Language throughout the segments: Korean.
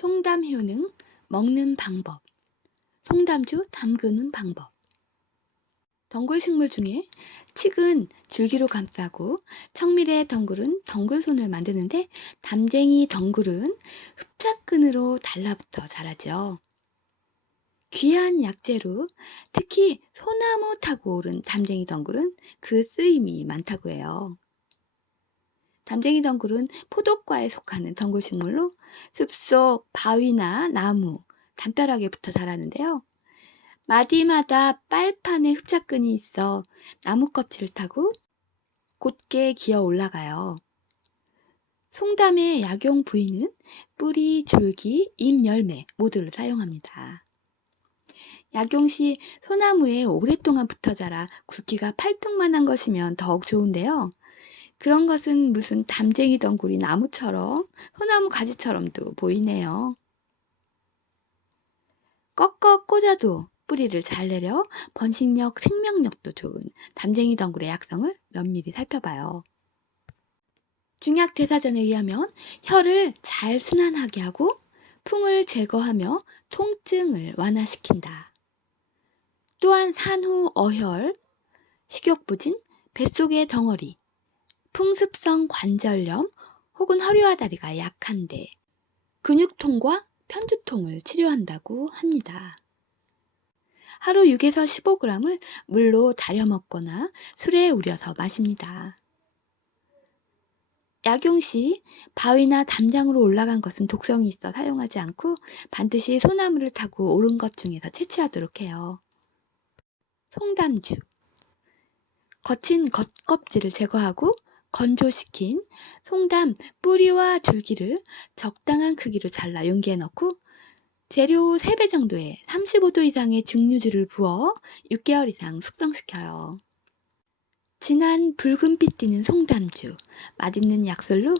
송담 효능, 먹는 방법, 송담주 담그는 방법. 덩굴 식물 중에 칡은 줄기로 감싸고 청밀의 덩굴은 덩굴손을 만드는데 담쟁이 덩굴은 흡착근으로 달라붙어 자라죠. 귀한 약재로 특히 소나무 타고 오른 담쟁이 덩굴은 그 쓰임이 많다고 해요. 담쟁이 덩굴은 포도과에 속하는 덩굴 식물로 숲속 바위나 나무, 담벼락에 붙어 자라는데요. 마디마다 빨판에 흡착근이 있어 나무 껍질을 타고 곧게 기어 올라가요. 송담의 약용 부위는 뿌리, 줄기, 잎, 열매 모두를 사용합니다. 약용 시 소나무에 오랫동안 붙어 자라 굵기가 팔뚝만한 것이면 더욱 좋은데요. 그런 것은 무슨 담쟁이 덩굴이 나무처럼 소나무 가지처럼도 보이네요. 꺾어 꽂아도 뿌리를 잘 내려 번식력, 생명력도 좋은 담쟁이 덩굴의 약성을 면밀히 살펴봐요. 중약 대사전에 의하면 혀를 잘 순환하게 하고 풍을 제거하며 통증을 완화시킨다. 또한 산후 어혈, 식욕부진, 뱃속의 덩어리, 풍습성 관절염 혹은 허리와 다리가 약한데 근육통과 편두통을 치료한다고 합니다. 하루 6에서 15g을 물로 달여 먹거나 술에 우려서 마십니다. 약용 시 바위나 담장으로 올라간 것은 독성이 있어 사용하지 않고 반드시 소나무를 타고 오른 것 중에서 채취하도록 해요. 송담주 거친 겉껍질을 제거하고 건조시킨 송담 뿌리와 줄기를 적당한 크기로 잘라 용기에 넣고 재료 3배 정도의 35도 이상의 증류주를 부어 6개월 이상 숙성시켜요. 진한 붉은빛 띠는 송담주, 맛있는 약술로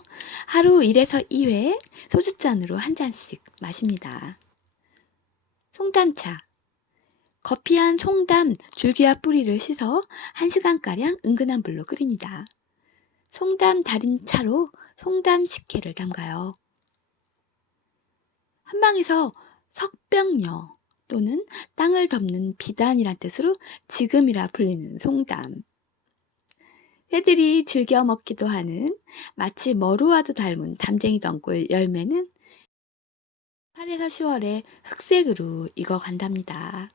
하루 1에서 2회 소주잔으로 한 잔씩 마십니다. 송담차 거피한 송담 줄기와 뿌리를 씻어 1시간가량 은근한 불로 끓입니다. 송담 달인차로 송담 식혜를 담가요. 한방에서 석병녀 또는 땅을 덮는 비단이란 뜻으로 지금이라 불리는 송담. 새들이 즐겨 먹기도 하는 마치 머루와도 닮은 담쟁이 덩굴 열매는 8에서 10월에 흑색으로 익어간답니다.